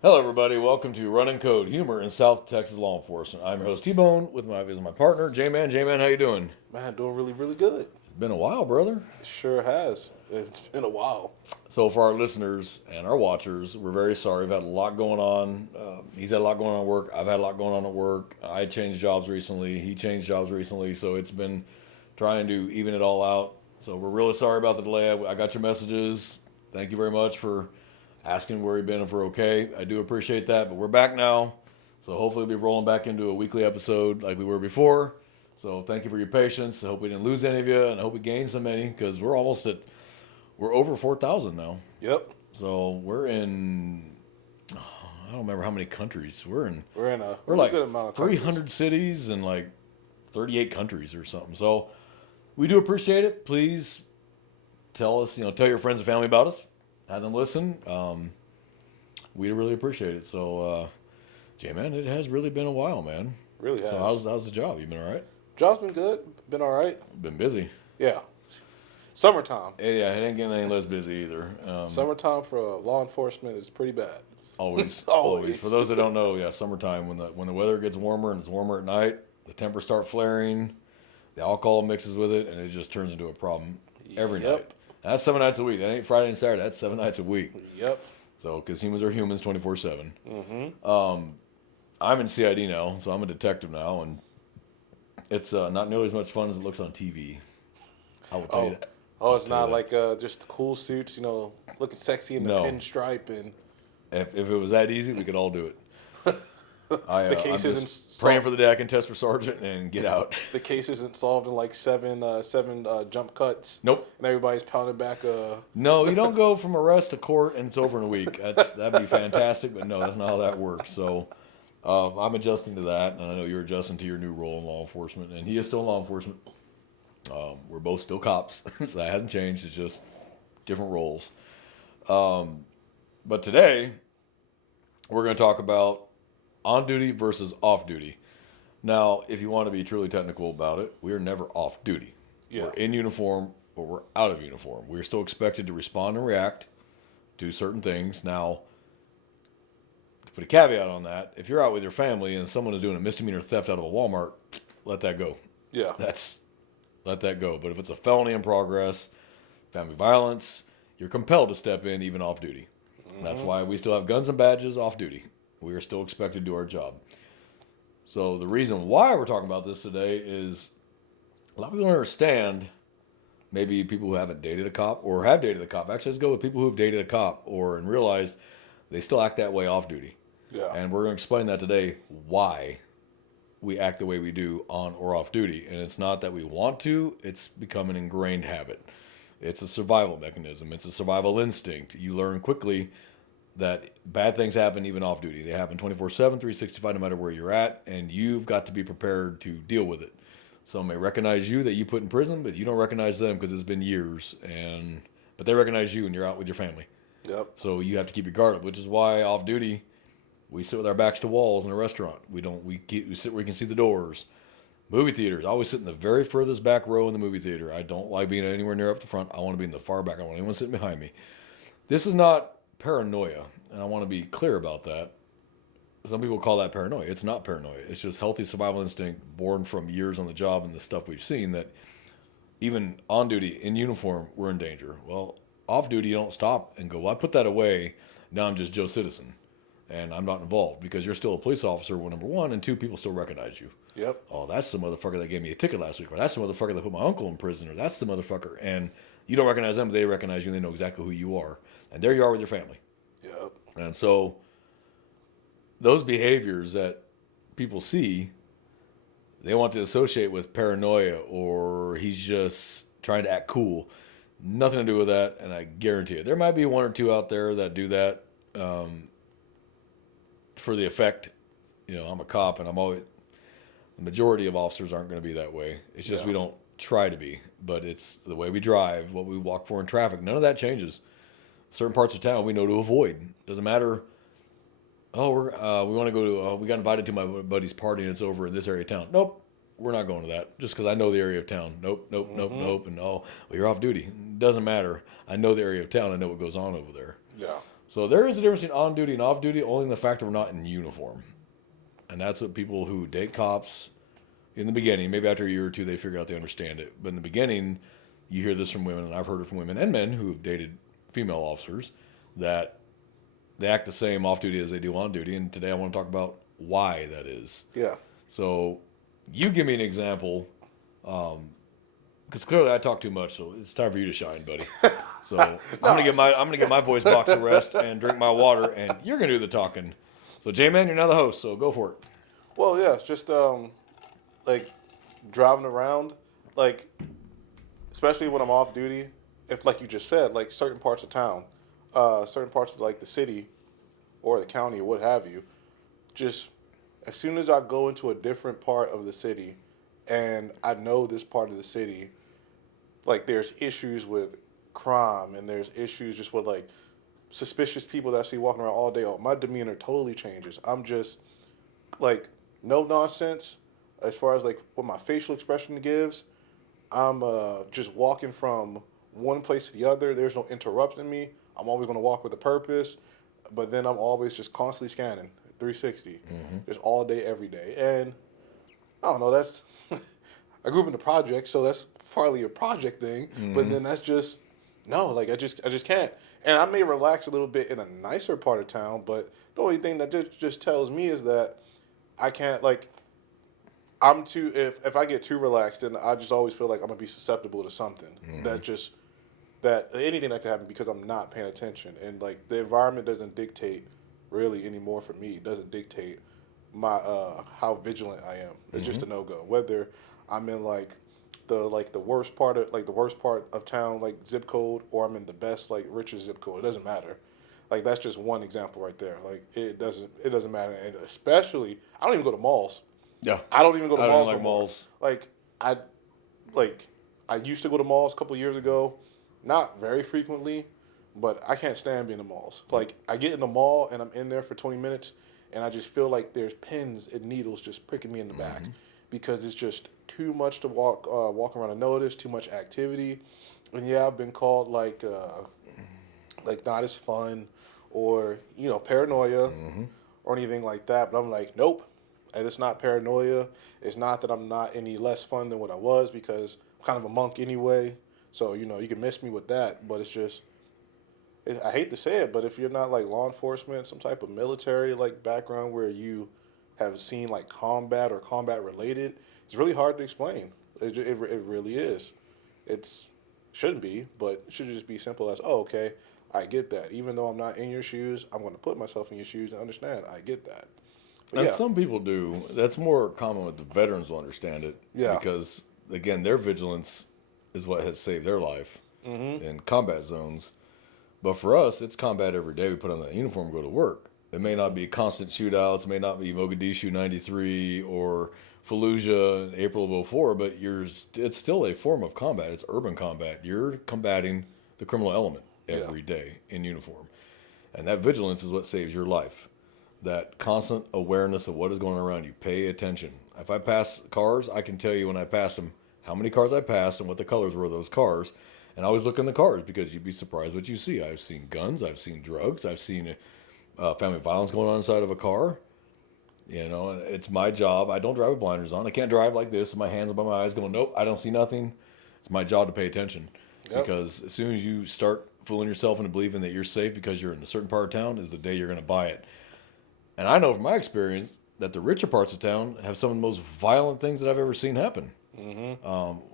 Hello, everybody. Welcome to Running Code Humor in South Texas Law Enforcement. I'm your host T-Bone with my partner J-Man. J-Man, how you doing? Man, doing really, really good. It's been a while, brother. It sure has. It's been a while. So for our listeners and our watchers, we're very sorry. We've had a lot going on. He's had a lot going on at work. I've had a lot going on at work. I changed jobs recently. He changed jobs recently. So it's been trying to even it all out. So we're really sorry about the delay. I got your messages. Thank you very much for asking where you've been if we're okay. I do appreciate that. But we're back now. So hopefully we'll be rolling back into a weekly episode like we were before. So thank you for your patience. I hope we didn't lose any of you, and I hope we gained so many because we're over 4,000 now. Yep. So we're in, I don't remember how many countries. We're in a We're really like good amount of 300 cities and like 38 countries or something. So we do appreciate it. Please tell us, tell your friends and family about us. Have them listen. We really appreciate it. So, J-Man, it has really been a while, man. Really has. So how's the job? You been all right? Job's been good. Been all right. Been busy. Yeah. Summertime. Yeah, it ain't getting any less busy either. Summertime for law enforcement is pretty bad. Always, Always. always. For those that don't know, yeah, summertime when the weather gets warmer and it's warmer at night, the tempers start flaring, the alcohol mixes with it, and it just turns into a problem every Yep. night. That's 7 nights a week. That ain't Friday and Saturday. That's 7 nights a week. Yep. So, because humans are humans 24/7. I'm in CID now, so I'm a detective now, and it's not nearly as much fun as it looks on TV. I will tell you Oh. that. Oh, it's tell you not that. like just the cool suits, looking sexy in the No. pinstripe and If it was that easy, we could all do it. I'm case just isn't praying solved. for the day I can test for sergeant and get out. The case isn't solved in like seven jump cuts. Nope. And everybody's pounding back. No, you don't go from arrest to court and it's over in a week. That'd be fantastic, but no, that's not how that works. So I'm adjusting to that, and I know you're adjusting to your new role in law enforcement, and he is still in law enforcement. We're both still cops, so that hasn't changed. It's just different roles. But today, we're going to talk about on duty versus off duty. Now, if you want to be truly technical about it, we are never off duty. Yeah. We're in uniform or we're out of uniform. We're still expected to respond and react to certain things. Now, to put a caveat on that, if you're out with your family and someone is doing a misdemeanor theft out of a Walmart, let that go. Yeah. Let that go. But if it's a felony in progress, family violence, you're compelled to step in even off duty. That's why we still have guns and badges off duty. We are still expected to do our job. So the reason why we're talking about this today is a lot of people don't understand. Maybe people who haven't dated a cop or have dated a cop. Actually, let's go with people who've dated a cop and realize they still act that way off duty. Yeah. And we're going to explain that today, why we act the way we do on or off duty. And it's not that we want to, it's become an ingrained habit. It's a survival mechanism, it's a survival instinct. You learn quickly that bad things happen even off duty. They happen 24/7, 365, no matter where you're at, and you've got to be prepared to deal with it. Some may recognize you that you put in prison, but you don't recognize them because it's been years, but they recognize you and you're out with your family. Yep. So you have to keep your guard up, which is why off duty we sit with our backs to walls in a restaurant. We sit where we can see the doors. Movie theaters. I always sit in the very furthest back row in the movie theater. I don't like being anywhere near up the front. I want to be in the far back. I don't want anyone sitting behind me. This is not paranoia, and I want to be clear about that. Some people call that paranoia. It's not paranoia. It's just healthy survival instinct born from years on the job and the stuff we've seen that even on duty, in uniform, we're in danger. Well, off duty, you don't stop and go, well, I put that away. Now I'm just Joe Citizen, and I'm not involved because you're still a police officer, well, number one, and two, people still recognize you. Yep. Oh, that's the motherfucker that gave me a ticket last week, or that's the motherfucker that put my uncle in prison, or that's the motherfucker. And you don't recognize them, but they recognize you, and they know exactly who you are. And there you are with your family. Yep. And so those behaviors that people see, they want to associate with paranoia or he's just trying to act cool. Nothing to do with that, and I guarantee it. There might be one or two out there that do that for the effect. I'm a cop, and the majority of officers aren't going to be that way. It's just Yeah. we don't try to be, but it's the way we drive, what we walk for in traffic. None of that changes. Certain parts of town we know to avoid. Doesn't matter. Oh, we want to go to. We got invited to my buddy's party and it's over in this area of town. Nope, we're not going to that. Just because I know the area of town. Nope, nope, nope, nope. And well, you're off duty. Doesn't matter. I know the area of town. I know what goes on over there. Yeah. So there is a difference between on duty and off duty, only in the fact that we're not in uniform. And that's what people who date cops in the beginning, maybe after a year or two, they figure out they understand it. But in the beginning, you hear this from women, and I've heard it from women and men who've dated female officers, that they act the same off duty as they do on duty. And today I want to talk about why that is. Yeah. So you give me an example, because clearly I talk too much, so it's time for you to shine, buddy. So I'm gonna get my voice box to rest and drink my water, and you're gonna do the talking. So J-Man, you're now the host, so go for it. Well, yeah, it's just like driving around, like especially when I'm off duty. If, like you just said, like certain parts of town, certain parts of like the city or the county or what have you, just as soon as I go into a different part of the city, and I know this part of the city, like there's issues with crime and there's issues just with like suspicious people that I see walking around all day. Oh, my demeanor totally changes. I'm just like no nonsense as far as like what my facial expression gives. I'm just walking from one place to the other. There's no interrupting me. I'm always going to walk with a purpose, but then I'm always just constantly scanning 360, just all day, every day. And I don't know. That's I grew up in the project, so that's partly a project thing. But then that's just no. Like I just can't. And I may relax a little bit in a nicer part of town, but the only thing that just tells me is that I can't like. I'm too if I get too relaxed, then I just always feel like I'm gonna be susceptible to something that anything that could happen because I'm not paying attention, and like the environment doesn't dictate really anymore for me. It doesn't dictate my how vigilant I am. It's just a no go. Whether I'm in like the worst part of town like zip code, or I'm in the best like richest zip code. It doesn't matter. Like that's just one example right there. Like it doesn't matter, and especially I don't even go to malls. Yeah, I don't even go to I don't malls like no more. malls. Like I used to go to malls a couple years ago, not very frequently, but I can't stand being in malls. Like I get in the mall and I'm in there for 20 minutes, and I just feel like there's pins and needles just pricking me in the back because it's just too much to walk around and notice, too much activity, and yeah, I've been called like not as fun, or paranoia, or anything like that. But I'm like, nope. And it's not paranoia. It's not that I'm not any less fun than what I was, because I'm kind of a monk anyway. So, you can miss me with that. But it's just, I hate to say it, but if you're not like law enforcement, some type of military like background where you have seen like combat or combat related, it's really hard to explain. It really is. Shouldn't be, but it should just be simple as, oh, okay, I get that. Even though I'm not in your shoes, I'm going to put myself in your shoes and understand. I get that. But And yeah. some people do. That's more common with the veterans will understand it. Yeah. Because, again, their vigilance is what has saved their life in combat zones. But for us, it's combat every day. We put on that uniform and go to work. It may not be constant shootouts. It may not be Mogadishu 93 or Fallujah in April of 04, but it's still a form of combat. It's urban combat. You're combating the criminal element every day in uniform. And that vigilance is what saves your life. That constant awareness of what is going on around you. Pay attention. If I pass cars, I can tell you when I passed them how many cars I passed and what the colors were of those cars. And I always look in the cars because you'd be surprised what you see. I've seen guns. I've seen drugs. I've seen family violence going on inside of a car. And it's my job. I don't drive with blinders on. I can't drive like this with my hands above my eyes going, nope, I don't see nothing. It's my job to pay attention. Yep. Because as soon as you start fooling yourself into believing that you're safe because you're in a certain part of town is the day you're going to buy it. And I know from my experience that the richer parts of town have some of the most violent things that I've ever seen happen.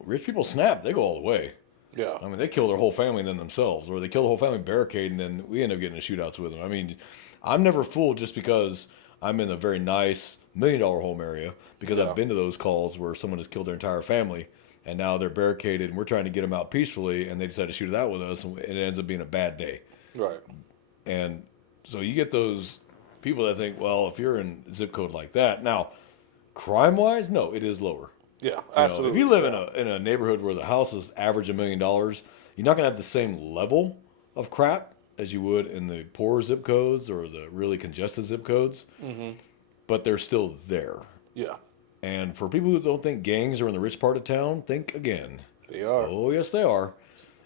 Rich people snap; they go all the way. Yeah. I mean, they kill their whole family and then themselves, or they kill the whole family barricade, and then we end up getting in shootouts with them. I mean, I'm never fooled just because I'm in a very nice $1 million home area, because I've been to those calls where someone has killed their entire family, and now they're barricaded, and we're trying to get them out peacefully, and they decide to shoot it out with us, and it ends up being a bad day. Right. And so you get those people that think, well, if you're in zip code like that, now, crime-wise, no, it is lower. Yeah, absolutely. If you live in a neighborhood where the house is average $1 million, you're not going to have the same level of crap as you would in the poorer zip codes or the really congested zip codes. But they're still there. Yeah. And for people who don't think gangs are in the rich part of town, think again. They are. Oh, yes, they are.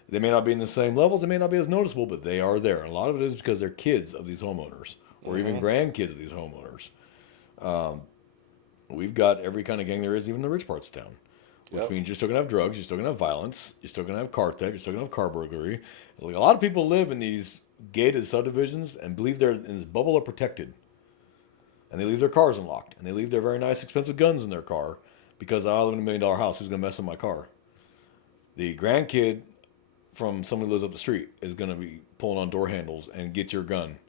They may not be in the same levels. They may not be as noticeable, but they are there. And a lot of it is because they're kids of these homeowners or even grandkids of these homeowners. We've got every kind of gang there is, even in the rich parts of town. Which means you're still going to have drugs, you're still going to have violence, you're still going to have car theft, you're still going to have car burglary. Like, a lot of people live in these gated subdivisions and believe they're in this bubble of protected. And they leave their cars unlocked. And they leave their very nice, expensive guns in their car because I live in $1 million house. Who's going to mess up my car? The grandkid from someone who lives up the street is going to be pulling on door handles and get your gun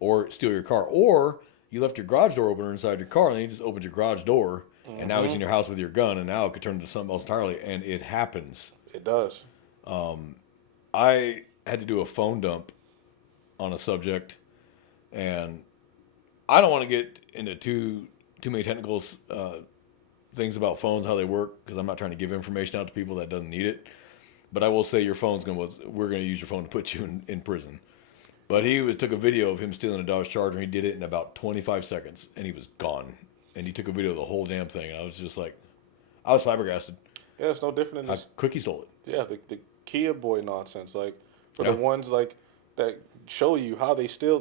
or steal your car. Or you left your garage door opener inside your car and then he just opened your garage door and now he's in your house with your gun and now it could turn into something else entirely. And it happens. It does. I had to do a phone dump on a subject and I don't want to get into too many technical things about phones, how they work, because I'm not trying to give information out to people that doesn't need it. But I will say we're going to use your phone to put you in prison. But took a video of him stealing a Dodge Charger, and he did it in about 25 seconds, and he was gone. And he took a video of the whole damn thing, and I was just like, I was flabbergasted. Yeah, it's no different than How quick he stole it. Yeah, the Kia boy nonsense. Like, for the ones, like, that show you how they steal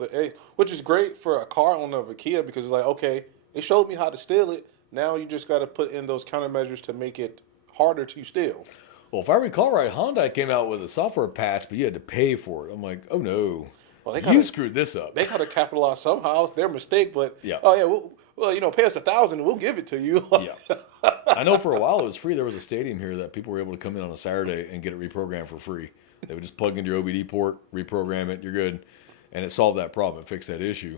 which is great for a car owner of a Kia because it's like, okay, they showed me how to steal it. Now you just got to put in those countermeasures to make it harder to steal. Well, if I recall right, Hyundai came out with a software patch, but you had to pay for it. I'm like, oh no, you screwed this up. They got to capitalize somehow. It's their mistake, but yeah. Oh yeah, well, pay us $1,000 and we'll give it to you. Yeah, I know for a while it was free. There was a stadium here that people were able to come in on a Saturday and get it reprogrammed for free. They would just plug into your OBD port, reprogram it, you're good, and it solved that problem. It fixed that issue.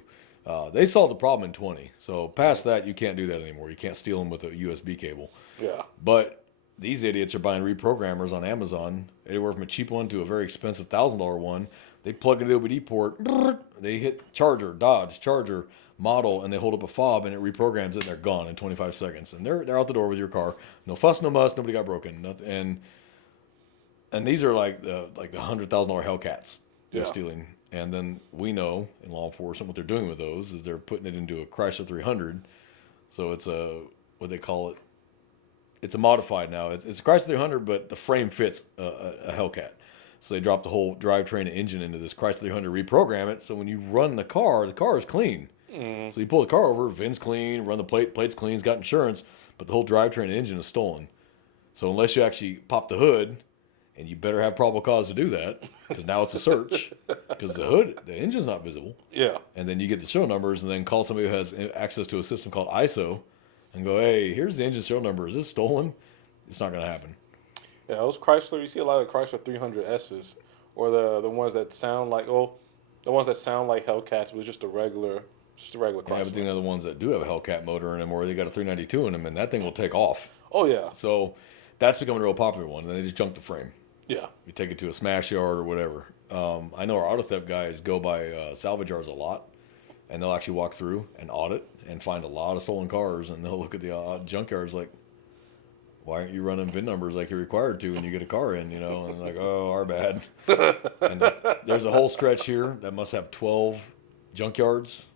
They solved the problem in 20. So past that, you can't do that anymore. You can't steal them with a USB cable. Yeah. But these idiots are buying reprogrammers on Amazon, anywhere from a cheap one to a very expensive $1,000 one. They plug into the OBD port, they hit Dodge Charger model, and they hold up a fob, and it reprograms it, and they're gone in 25 seconds. And they're out the door with your car. No fuss, no muss, nobody got broken. Nothing, and these are like the $100,000 Hellcats they're stealing. And then we know in law enforcement what they're doing with those is they're putting it into a Chrysler 300. So it's what they call it. It's a modified now. It's a Chrysler 300, but the frame fits a Hellcat. So they drop the whole drivetrain and engine into this Chrysler 300, reprogram it. So when you run the car is clean. So you pull the car over, VIN's clean, run the plate's clean, it's got insurance, but the whole drivetrain and engine is stolen. So unless you actually pop the hood, and you better have probable cause to do that, because now it's a search, because the engine's not visible. Yeah. And then you get the serial numbers, and then call somebody who has access to a system called ISO, and go, hey, here's the engine serial number. Is this stolen? It's not going to happen. Yeah, those Chrysler, you see a lot of Chrysler 300Ss, or the ones that sound like Hellcats, but just a regular Chrysler. Yeah, but then the ones that do have a Hellcat motor in them, or they got a 392 in them, and that thing will take off. Oh yeah. So that's becoming a real popular one, and then they just junk the frame. Yeah. You take it to a smash yard or whatever. I know our auto theft guys go by salvage yards a lot, and they'll actually walk through and audit and find a lot of stolen cars, and they'll look at the junkyards like, why aren't you running VIN numbers like you're required to when you get a car in, and like, oh, our bad. And there's a whole stretch here that must have 12 junkyards,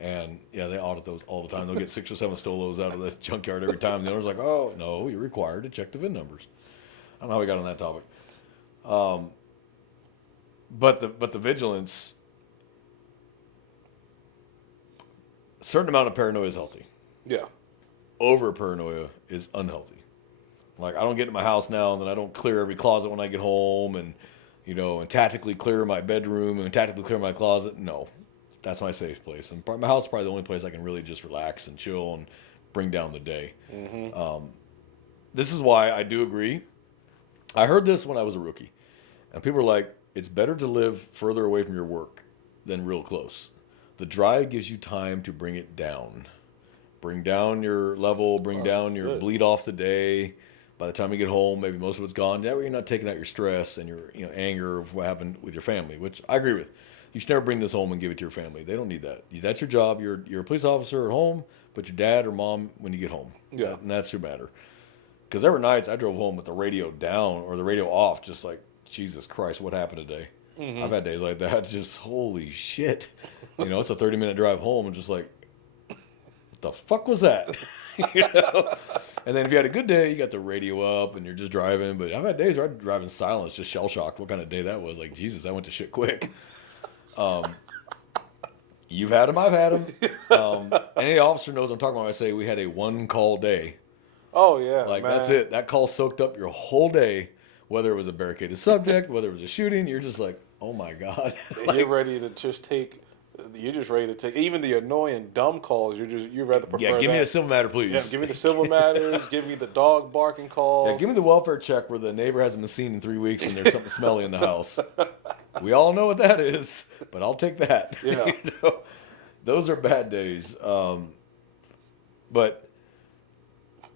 and yeah, they audit those all the time. They'll get 6 or 7 stolos out of the junkyard every time. The owner's like, oh, no, you're required to check the VIN numbers. I don't know how we got on that topic. But the vigilance, a certain amount of paranoia is healthy. Yeah. Over paranoia is unhealthy. Like, I don't get in my house now, and then I don't clear every closet when I get home, and and tactically clear my bedroom and tactically clear my closet. No, that's my safe place, and my house is probably the only place I can really just relax and chill and bring down the day. Mm-hmm. This is why I do agree. I heard this when I was a rookie, and people were like, it's better to live further away from your work than real close. The drive gives you time to bring it down. Bring down your level, down your bleed off the day. By the time you get home, maybe most of it's gone. That way you're not taking out your stress and your anger of what happened with your family, which I agree with. You should never bring this home and give it to your family. They don't need that. That's your job. You're a police officer at home, but your dad or mom when you get home. Yeah. And that's your matter. Because there were nights I drove home with the radio down or the radio off, just like, Jesus Christ, what happened today? Mm-hmm. I've had days like that. Just, holy shit. It's a 30-minute drive home and just like, what the fuck was that? you know? And then if you had a good day, you got the radio up and you're just driving. But I've had days where I drive in silence, just shell shocked what kind of day that was. Like, Jesus, I went to shit quick. You've had them, I've had them. Any officer knows what I'm talking about when I say we had a one call day. Oh yeah, Like, man. that's it. That call soaked up your whole day, whether it was a barricaded subject, whether it was a shooting. You're just like, oh my God. You're ready to just take. You're just ready to take even the annoying dumb calls. You rather prefer. Yeah, give me that. a civil matter, please. Yeah, give me the civil matters. Give me the dog barking calls. Yeah, give me the welfare check where the neighbor hasn't been seen in 3 weeks and there's something smelly in the house. We all know what that is, but I'll take that. Yeah. You know? Those are bad days. But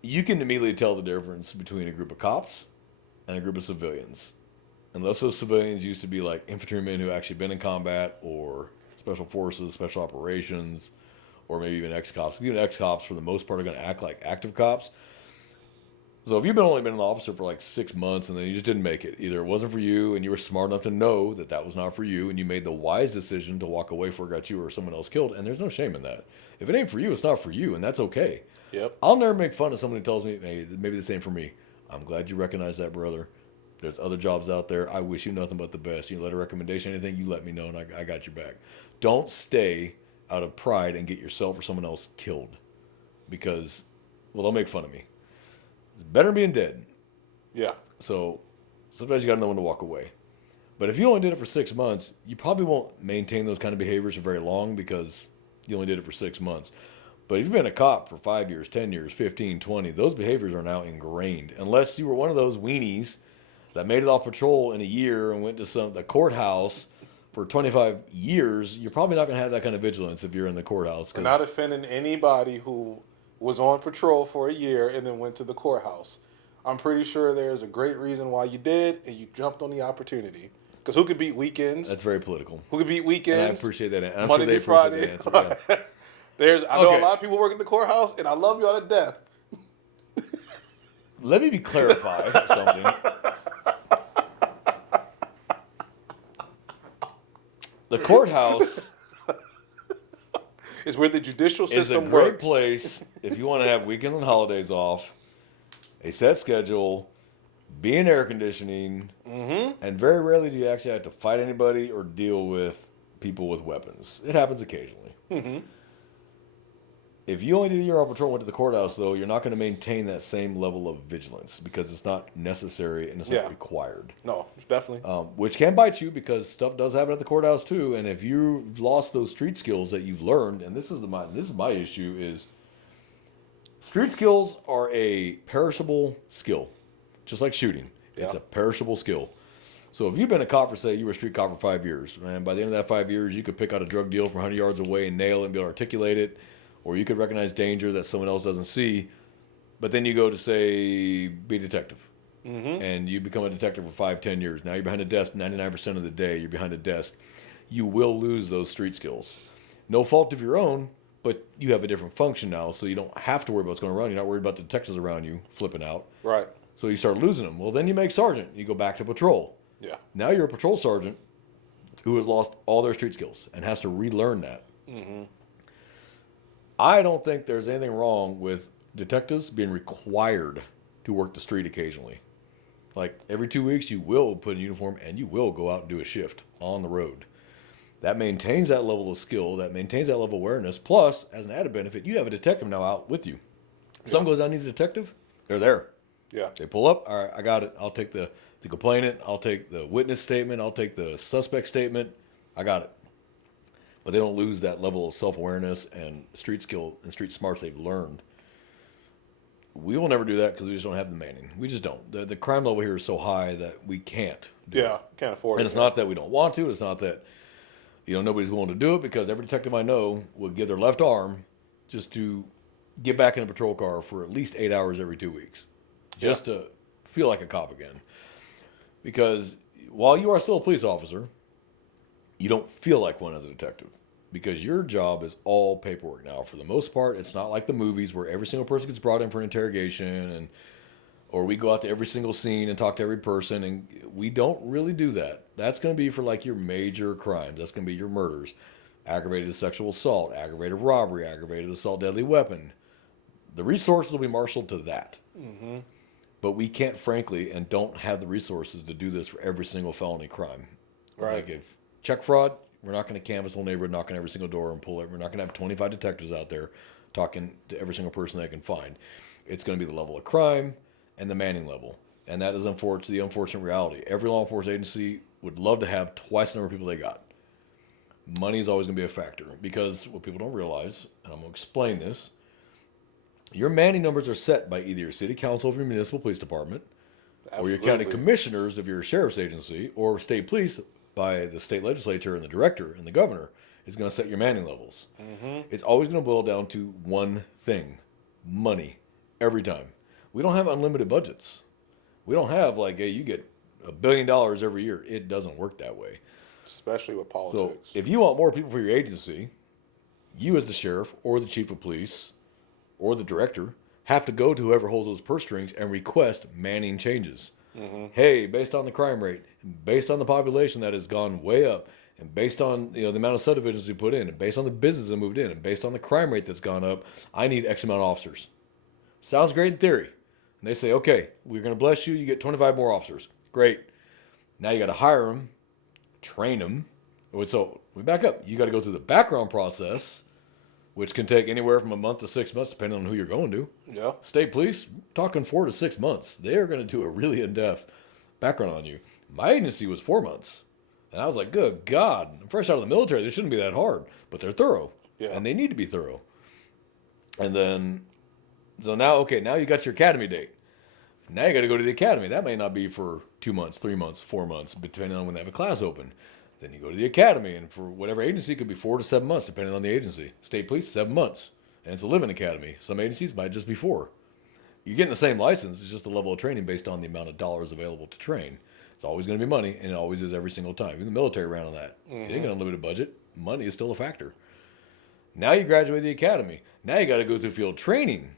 you can immediately tell the difference between a group of cops and a group of civilians. Unless those civilians used to be like infantrymen who actually been in combat or special forces, special operations, or maybe even ex-cops. Even ex-cops, for the most part, are going to act like active cops. So if you've only been an officer for like 6 months and then you just didn't make it, either it wasn't for you and you were smart enough to know that that was not for you and you made the wise decision to walk away before it got you or someone else killed, and there's no shame in that. If it ain't for you, it's not for you, and that's okay. Yep. I'll never make fun of someone who tells me, hey, maybe this ain't for me. I'm glad you recognize that, brother. There's other jobs out there. I wish you nothing but the best. You let a recommendation, anything, you let me know, and I got your back. Don't stay out of pride and get yourself or someone else killed because, well, they'll make fun of me. It's better than being dead. Yeah. So sometimes you got to know when to walk away. But if you only did it for 6 months, you probably won't maintain those kind of behaviors for very long because you only did it for 6 months. But if you've been a cop for 5 years, 10 years, 15, 20, those behaviors are now ingrained. Unless you were one of those weenies that made it off patrol in a year and went to the courthouse for 25 years, you're probably not going to have that kind of vigilance if you're in the courthouse. We're not offending anybody who was on patrol for a year and then went to the courthouse. I'm pretty sure there's a great reason why you did, and you jumped on the opportunity. Because who could beat weekends? That's very political. Who could beat weekends? And I appreciate that. And I'm Monday sure they through Friday. appreciate that answer. Yeah. I know Okay. a lot of people work at the courthouse, and I love y'all to death. Let me clarify something. The courthouse It's where the judicial is a system great works. place if you want to have weekends and holidays off, a set schedule, be in air conditioning, and very rarely do you actually have to fight anybody or deal with people with weapons. It happens occasionally. If you only did a year on patrol and went to the courthouse, though, you're not going to maintain that same level of vigilance because it's not necessary and it's not required. No, definitely. Which can bite you because stuff does happen at the courthouse too. And if you've lost those street skills that you've learned, and this is my issue is street skills are a perishable skill, just like shooting. It's a perishable skill. So if you've been a cop for, say, you were a street cop for 5 years, and by the end of that 5 years, you could pick out a drug deal from 100 yards away and nail it and be able to articulate it, or you could recognize danger that someone else doesn't see, but then you go to, say, be a detective. And you become a detective for 5-10 years. Now you're behind a desk 99% of the day. You're behind a desk. You will lose those street skills. No fault of your own, but you have a different function now, so you don't have to worry about what's going around. You're not worried about the detectives around you flipping out. Right. So you start losing them. Well, then you make sergeant. You go back to patrol. Yeah. Now you're a patrol sergeant who has lost all their street skills and has to relearn that. I don't think there's anything wrong with detectives being required to work the street occasionally. Like every 2 weeks, you will put in uniform and you will go out and do a shift on the road. That maintains that level of skill, that maintains that level of awareness. Plus, as an added benefit, you have a detective now out with you. Someone goes out and needs a detective, they're there. Yeah. They pull up, all right, I got it. I'll take the complainant, I'll take the witness statement, I'll take the suspect statement. I got it. But they don't lose that level of self-awareness and street skill and street smarts they've learned. We will never do that because we just don't have the manning. We just don't. The crime level here is so high that we can't do it. Can't afford it. And it's not that we don't want to. It's not that, nobody's willing to do it, because every detective I know would give their left arm just to get back in a patrol car for at least 8 hours every 2 weeks. Just to feel like a cop again. Because while you are still a police officer, you don't feel like one as a detective. Because your job is all paperwork now. For the most part, it's not like the movies where every single person gets brought in for an interrogation, or we go out to every single scene and talk to every person, and we don't really do that. That's going to be for like your major crimes. That's going to be your murders, aggravated sexual assault, aggravated robbery, aggravated assault, deadly weapon. The resources will be marshaled to that. Mm-hmm. But we can't, frankly, and don't have the resources to do this for every single felony crime. Right. Like if check fraud, we're not going to canvass the whole neighborhood, knock on every single door and pull it. We're not going to have 25 detectives out there talking to every single person they can find. It's going to be the level of crime and the manning level. And that is the unfortunate reality. Every law enforcement agency would love to have twice the number of people they got. Money is always going to be a factor because what people don't realize, and I'm going to explain this, your manning numbers are set by either your city council of your municipal police department or your county commissioners of your sheriff's agency or state police by the state legislature and the director and the governor is going to set your manning levels. Mm-hmm. It's always going to boil down to one thing, money, every time. We don't have unlimited budgets. We don't have like, hey, you get $1 billion every year. It doesn't work that way. Especially with politics. So if you want more people for your agency, you as the sheriff or the chief of police or the director have to go to whoever holds those purse strings and request manning changes. Mm-hmm. Hey, based on the crime rate, based on the population that has gone way up, and based on the amount of subdivisions we put in, and based on the business that moved in, and based on the crime rate that's gone up, I need X amount of officers. Sounds great in theory. And they say, okay, we're going to bless you. You get 25 more officers. Great. Now you got to hire them, train them. So we back up. You got to go through the background process, which can take anywhere from a month to 6 months, depending on who you're going to. Yeah. State police, talking 4 to 6 months. They are going to do a really in-depth background on you. My agency was 4 months. And I was like, good God, I'm fresh out of the military. They shouldn't be that hard. But they're thorough. Yeah. And they need to be thorough. And then, so now you got your academy date. Now you got to go to the academy. That may not be for 2 months, 3 months, 4 months, depending on when they have a class open. Then you go to the academy, and for whatever agency, it could be 4 to 7 months, depending on the agency. State police, 7 months. And it's a living academy. Some agencies might just be 4. You're getting the same license. It's just the level of training based on the amount of dollars available to train. It's always going to be money, and it always is every single time. Even the military ran on that. You ain't got an unlimited budget. Money is still a factor. Now you graduate the academy. Now you got to go through field training,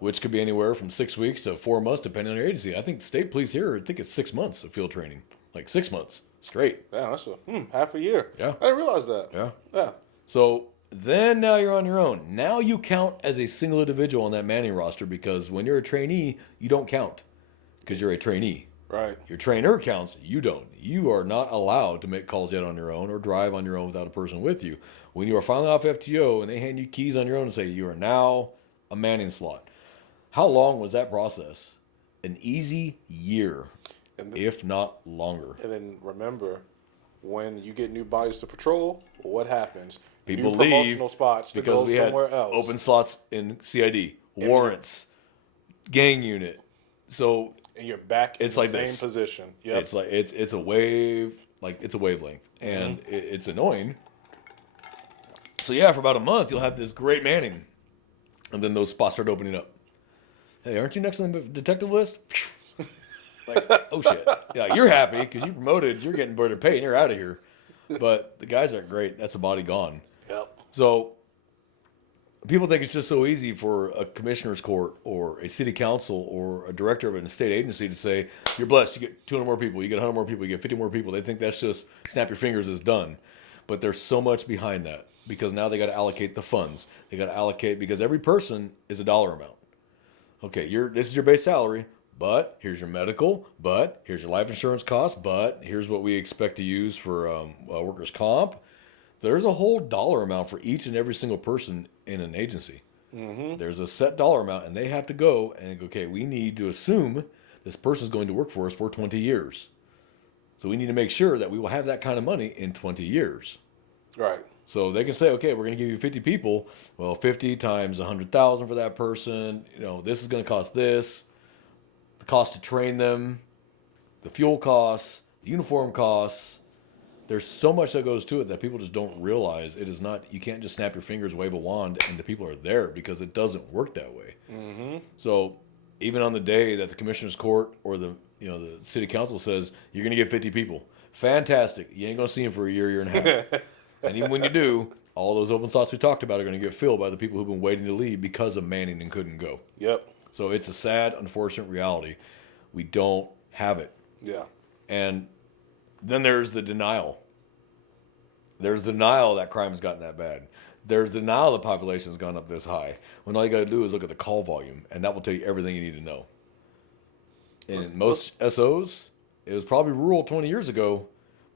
which could be anywhere from 6 weeks to 4 months, depending on your agency. I think state police here, I think it's 6 months of field training. Like 6 months straight. Yeah, that's half a year. Yeah. I didn't realize that. Yeah. Yeah. So then now you're on your own. Now you count as a single individual on that manning roster because when you're a trainee, you don't count because you're a trainee. Right. Your trainer counts. You don't. You are not allowed to make calls yet on your own or drive on your own without a person with you. When you are finally off FTO and they hand you keys on your own and say you are now a manning slot. How long was that process? An easy year, if not longer. And then remember, when you get new bodies to patrol, what happens? People new leave promotional spots to because go we somewhere had else. open slots in CID, warrants, gang unit. So and you're back in it's the like same this. position. Yep. It's like it's a wave, like it's a wavelength, and it's annoying. So yeah, for about a month you'll have this great manning, and then those spots start opening up. Hey, aren't you next on the detective list? Like, oh shit, yeah, you're happy because you promoted, you're getting better pay, and you're out of here. But the guys aren't great. That's a body gone. Yep. So people think it's just so easy for a commissioner's court or a city council or a director of an state agency to say, you're blessed, you get 200 more people, you get 100 more people, you get 50 more people. They think that's just snap your fingers, it's done. But there's so much behind that because now they got to allocate the funds. They got to allocate because every person is a dollar amount. Okay, this is your base salary, but here's your medical, but here's your life insurance cost, but here's what we expect to use for workers' comp. There's a whole dollar amount for each and every single person in an agency. Mm-hmm. There's a set dollar amount, and they have to go and go, okay, we need to assume this person's going to work for us for 20 years. So we need to make sure that we will have that kind of money in 20 years. Right. So they can say, okay, we're going to give you 50 people. Well, 50 times 100,000 for that person. This is going to cost this. The cost to train them, the fuel costs, the uniform costs. There's so much that goes to it that people just don't realize. It is not, you can't just snap your fingers, wave a wand, and the people are there because it doesn't work that way. Mm-hmm. So even on the day that the commissioner's court or the city council says, you're going to get 50 people. Fantastic. You ain't going to see them for a year and a half. And even when you do, all those open slots we talked about are going to get filled by the people who've been waiting to leave because of manning and couldn't go. Yep. So it's a sad, unfortunate reality. We don't have it. Yeah. And then there's the denial. There's the denial that crime has gotten that bad. There's denial the population has gone up this high. When all you got to do is look at the call volume, and that will tell you everything you need to know. In most SOs, it was probably rural 20 years ago,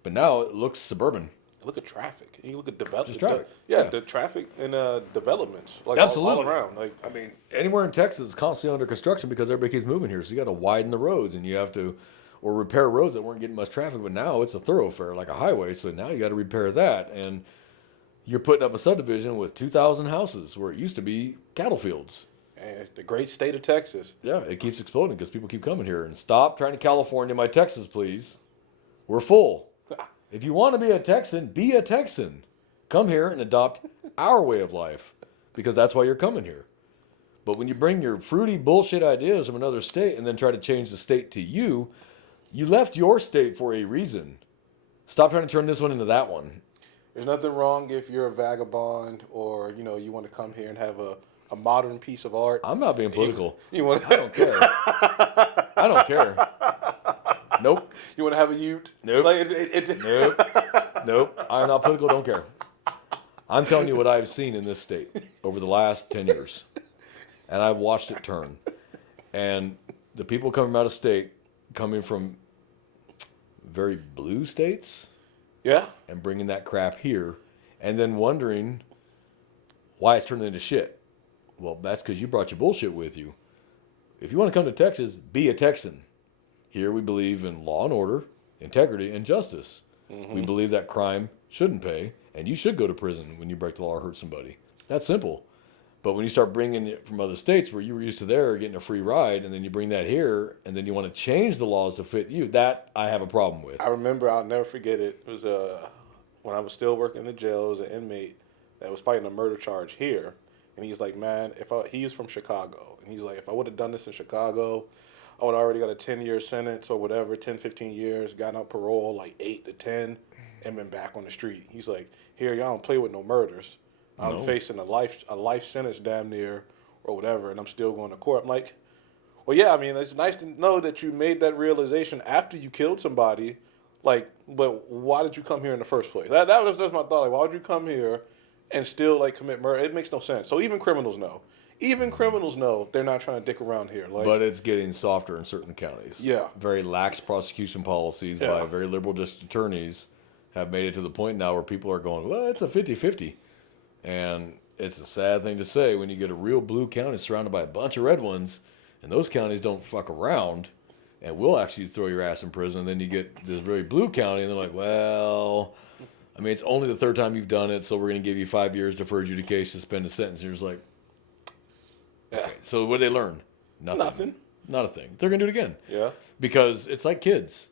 but now it looks suburban. Look at traffic. You look at development. Just traffic. Yeah, Yeah. the traffic and developments. Like Absolutely. all around. Like I mean, anywhere in Texas is constantly under construction because everybody keeps moving here. So you got to widen the roads and you have to, or repair roads that weren't getting much traffic. But now it's a thoroughfare like a highway. So now you got to repair that. And you're putting up a subdivision with 2,000 houses where it used to be cattle fields. and the great state of Texas. Yeah, it keeps exploding because people keep coming here. And stop trying to California my Texas, please. We're full. If you want to be a Texan, be a Texan. Come here and adopt our way of life because that's why you're coming here. But when you bring your fruity bullshit ideas from another state and then try to change the state to you, you left your state for a reason. Stop trying to turn this one into that one. There's nothing wrong if you're a vagabond or you want to come here and have a modern piece of art. I'm not being political. You want I don't care. I don't care. Nope. You want to have a ute? Nope. Like, Nope. Nope. I'm not political. Don't care. I'm telling you what I've seen in this state over the last 10 years. And I've watched it turn. And the people coming out of state, coming from very blue states, Yeah. and bringing that crap here, and then wondering why it's turning into shit. Well, that's because you brought your bullshit with you. If you want to come to Texas, be a Texan. Here we believe in law and order, integrity, and justice. Mm-hmm. We believe that crime shouldn't pay, and you should go to prison when you break the law or hurt somebody. That's simple. But when you start bringing it from other states where you were used to there getting a free ride, and then you bring that here, and then you want to change the laws to fit you, that I have a problem with. I remember, I'll never forget it. It was when I was still working in the jail, it was an inmate that was fighting a murder charge here. And he's like, man, he was from Chicago. And he's like, if I would have done this in Chicago, I would have already got a 10-year sentence or whatever, 10, 15 years, gotten out parole like 8 to 10, and been back on the street. He's like, here, y'all don't play with no murders. I'm facing a life sentence damn near or whatever, and I'm still going to court. I'm like, well, yeah, I mean, it's nice to know that you made that realization after you killed somebody. Like, but why did you come here in the first place? That was my thought. Like, why would you come here and still like commit murder? It makes no sense. So even criminals know. Even criminals know they're not trying to dick around here. Like, but it's getting softer in certain counties. Yeah. Very lax prosecution policies by very liberal district attorneys have made it to the point now where people are going, well, it's a 50-50. And it's a sad thing to say when you get a real blue county surrounded by a bunch of red ones, and those counties don't fuck around and will actually throw your ass in prison. And then you get this very blue county, and they're like, well, I mean, it's only the third time you've done it, so we're going to give you 5 years deferred adjudication, suspend a sentence. And you're just like, okay. So what did they learn? Nothing. Not a thing. They're going to do it again. Yeah. Because it's like kids.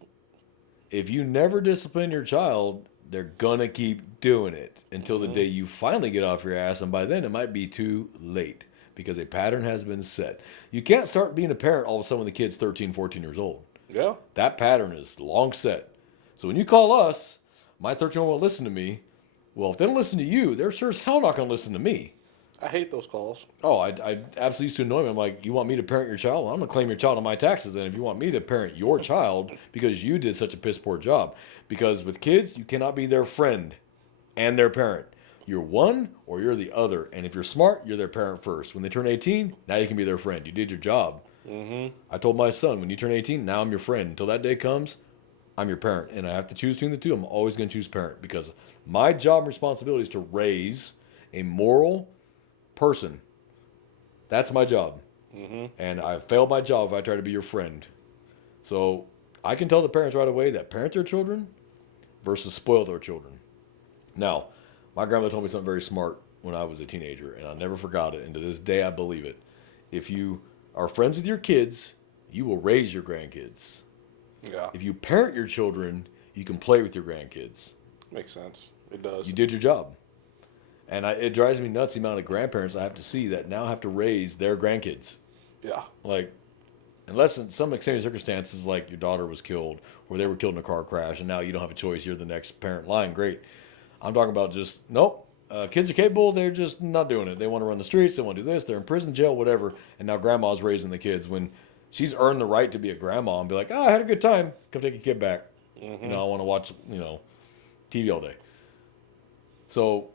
If you never discipline your child, they're going to keep doing it until the day you finally get off your ass. And by then, it might be too late because a pattern has been set. You can't start being a parent all of a sudden when the kid's 13, 14 years old. Yeah. That pattern is long set. So when you call us, my 13-year-old won't listen to me. Well, if they don't listen to you, they're sure as hell not going to listen to me. I hate those calls. Oh, I absolutely used to annoy me. I'm like, you want me to parent your child? Well, I'm going to claim your child on my taxes then if you want me to parent your child because you did such a piss poor job. Because with kids, you cannot be their friend and their parent. You're one or you're the other. And if you're smart, you're their parent first. When they turn 18, now you can be their friend. You did your job. Mm-hmm. I told my son, when you turn 18, now I'm your friend. Until that day comes, I'm your parent. And I have to choose between the two. I'm always going to choose parent because my job and responsibility is to raise a moral person. That's my job. Mm-hmm. And I failed my job if I try to be your friend. So I can tell the parents right away that parent their children versus spoil their children. Now, my grandmother told me something very smart when I was a teenager, and I never forgot it. And to this day, I believe it. If you are friends with your kids, you will raise your grandkids. Yeah. If you parent your children, you can play with your grandkids. Makes sense. It does. You did your job. And it drives me nuts the amount of grandparents I have to see that now have to raise their grandkids. Yeah. Like, unless in some extreme circumstances, like your daughter was killed or they were killed in a car crash and now you don't have a choice, you're the next parent line, great. I'm talking about just, nope, kids are capable, they're just not doing it. They want to run the streets, they want to do this, they're in prison, jail, whatever, and now grandma's raising the kids when she's earned the right to be a grandma and be like, I had a good time, come take your kid back. Mm-hmm. I want to watch, TV all day. So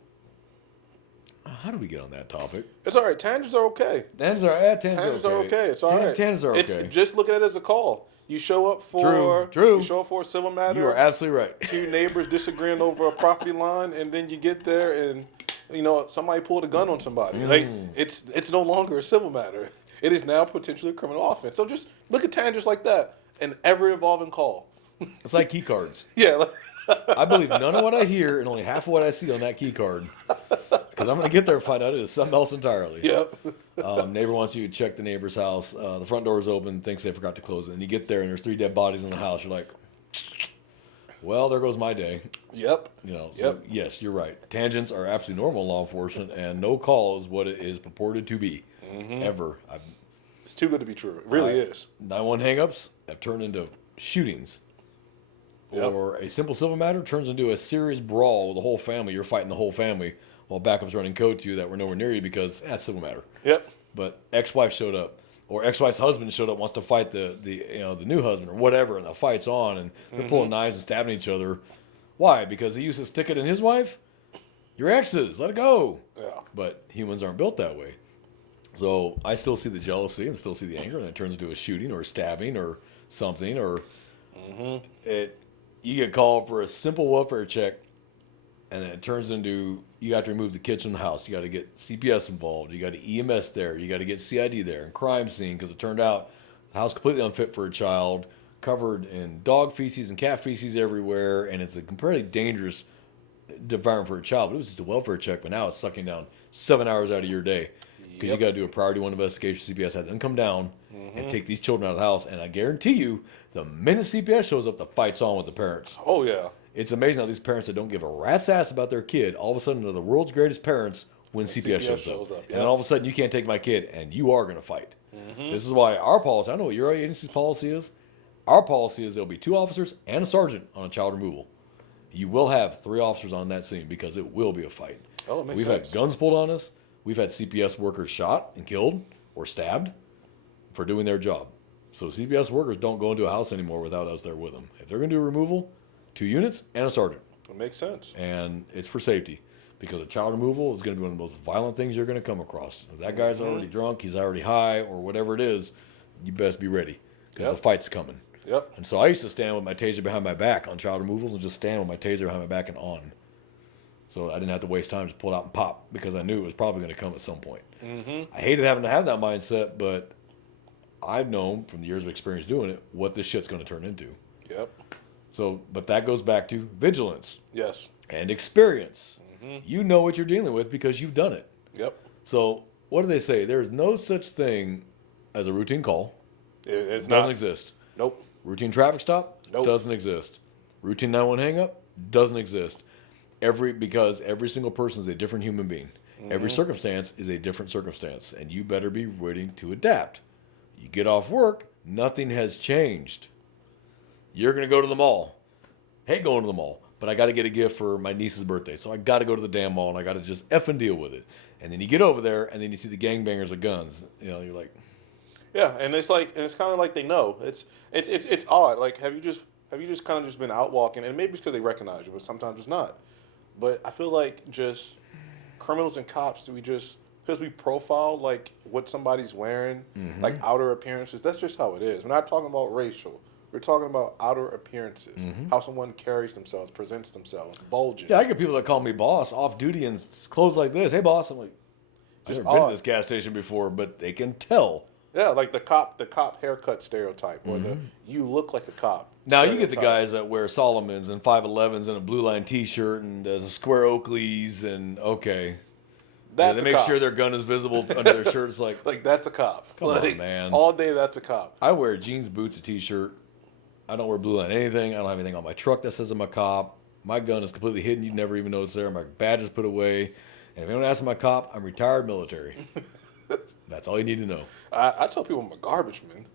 how do we get on that topic? It's all right. Tangents are okay. Tangents are okay. It's all right. Tangents are okay. It's just look at it as a call. You show up for True. You show up for a civil matter. You are absolutely right. Two neighbors disagreeing over a property line, and then you get there and somebody pulled a gun on somebody. Like it's no longer a civil matter. It is now potentially a criminal offense. So just look at tangents like that and ever evolving call. It's like key cards. Yeah. I believe none of what I hear and only half of what I see on that key card. Because I'm going to get there and find out it is something else entirely. Yep. Neighbor wants you to check the neighbor's house. The front door is open, thinks they forgot to close it. And you get there and there's 3 dead bodies in the house. You're like, well, there goes my day. Yep. So yes, you're right. Tangents are absolutely normal in law enforcement, and no call is what it is purported to be. Ever. It's too good to be true. It really is. 911 hang-ups have turned into shootings. Yep. Or a simple civil matter turns into a serious brawl with the whole family. You're fighting the whole family while backup's running code to you that were nowhere near you because that's civil matter. Yep. But ex-wife showed up, or ex-wife's husband showed up, wants to fight the new husband or whatever, and the fight's on, and they're pulling knives and stabbing each other. Why? Because he used to stick it in his wife? Your exes, let it go. Yeah. But humans aren't built that way. So I still see the jealousy and still see the anger, and it turns into a shooting or a stabbing or something, or you get called for a simple welfare check, and then it turns into you got to remove the kids from the house. You got to get CPS involved. You got to EMS there. You got to get CID there and crime scene because it turned out the house completely unfit for a child, covered in dog feces and cat feces everywhere, and it's a completely dangerous environment for a child. But it was just a welfare check, but now it's sucking down 7 hours out of your day because you got to do a priority 1 investigation. CPS had them come down and take these children out of the house, and I guarantee you, the minute CPS shows up, the fight's on with the parents. Oh yeah. It's amazing how these parents that don't give a rat's ass about their kid, all of a sudden are the world's greatest parents when CPS shows up. Yeah. And then all of a sudden you can't take my kid, and you are going to fight. This is why our policy, I know what your agency's policy is. Our policy is there'll be 2 officers and a sergeant on a child removal. You will have 3 officers on that scene because it will be a fight. Oh, it makes We've sense. had guns pulled on us. We've had CPS workers shot and killed or stabbed for doing their job. So CPS workers don't go into a house anymore without us there with them. If they're going to do a removal, 2 units and a sergeant. It makes sense. And it's for safety because a child removal is going to be one of the most violent things you're going to come across. If that guy's already drunk, he's already high, or whatever it is, you best be ready because the fight's coming. Yep. And so I used to stand with my taser behind my back on child removals and just stand with my taser behind my back and on. So I didn't have to waste time, just pull it out and pop because I knew it was probably going to come at some point. I hated having to have that mindset, but I've known from the years of experience doing it what this shit's going to turn into. Yep. So, but that goes back to vigilance Yes. and experience. You know what you're dealing with because you've done it. Yep. So, what do they say? There is no such thing as a routine call. It's Doesn't not. exist. Nope. Routine traffic stop Nope. doesn't exist. Routine 911 hang up doesn't exist. Because every single person is a different human being. Every circumstance is a different circumstance, and you better be ready to adapt. You get off work, nothing has changed. You're going to go to the mall. Hate going to the mall, but I got to get a gift for my niece's birthday, so I got to go to the damn mall, and I got to just effing deal with it. And then you get over there, and then you see the gangbangers with guns. You're like, Yeah, and it's kind of like they know. It's odd. Like have you just kind of just been out walking, and maybe it's because they recognize you, but sometimes it's not. But I feel like just criminals and cops, because we profile like what somebody's wearing, like outer appearances. That's just how it is. We're not talking about racial. We're talking about outer appearances, how someone carries themselves, presents themselves, bulges. yeah, I get people that call me boss off duty and clothes like this. Hey, boss. I'm like, I've never been to this gas station before, but they can tell. Yeah, like the cop haircut stereotype, or the you look like a cop. Now you get the stereotype. guys that wear Solomons and 511s and a blue line T-shirt and a square Oakleys and okay, That's they a make cop. sure their gun is visible under their shirt. It's like, Like that's a cop. Come on, Like, man. All day that's a cop. I wear jeans, boots, a T-shirt. I don't wear blue line anything. I don't have anything on my truck that says I'm a cop. My gun is completely hidden. You'd never even notice there. My badge is put away. And if anyone asks me, I'm a cop, I'm retired military. That's all you need to know. I tell people I'm a garbage man.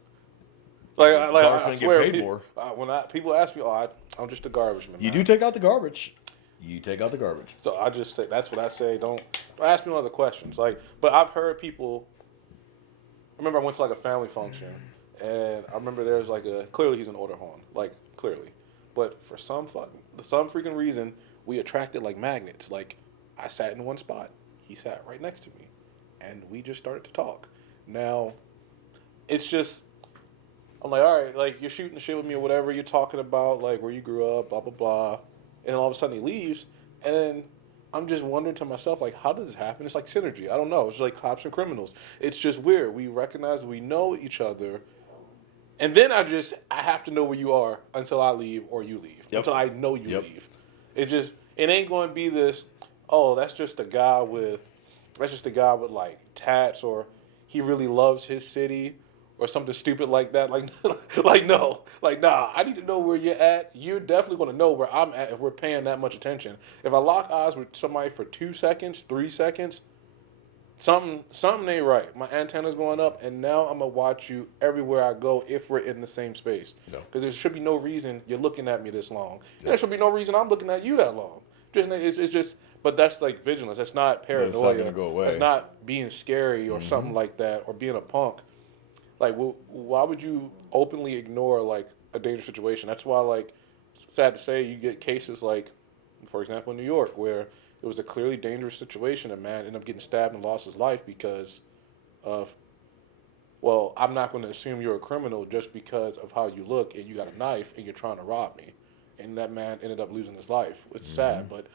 I Garbage men get swear, paid more. When people ask me, I'm just a garbage man. You do take out the garbage. You take out the garbage. So I just say that's what I say. Don't ask me no other questions. But I've heard people. I remember I went to like a family function, and I remember there was clearly he's an older horn, clearly, but for some freaking reason we attracted like magnets. Like I sat in one spot, he sat right next to me, and we just started to talk. Now, it's just I'm like, all right, like you're shooting the shit with me or whatever. You're talking about like where you grew up, blah blah blah, and all of a sudden he leaves, and then I'm just wondering to myself like, how does this happen? It's like synergy. I don't know. It's like cops and criminals. It's just weird. We recognize we know each other, and then I have to know where you are until I leave or you leave. Yep. Until I know you Yep. leave. It ain't going to be this. Oh, that's just a guy with like tats, or he really loves his city, or something stupid like that. Like, like no, like nah. I need to know where you're at. You're definitely going to know where I'm at if we're paying that much attention. If I lock eyes with somebody for 2 seconds, 3 seconds, something ain't right. My antenna's going up, and now I'm gonna watch you everywhere I go if we're in the same space. No. Because there should be no reason you're looking at me this long. And there should be no reason I'm looking at you that long. It's just. But that's like vigilance. That's not paranoia. It's not gonna go away. That's not being scary or something like that, or being a punk. Like, why would you openly ignore like a dangerous situation? That's why, like, sad to say, you get cases like, for example, in New York, where it was a clearly dangerous situation. A man ended up getting stabbed and lost his life because of, well, I'm not going to assume you're a criminal just because of how you look and you got a knife and you're trying to rob me. And that man ended up losing his life. It's sad, but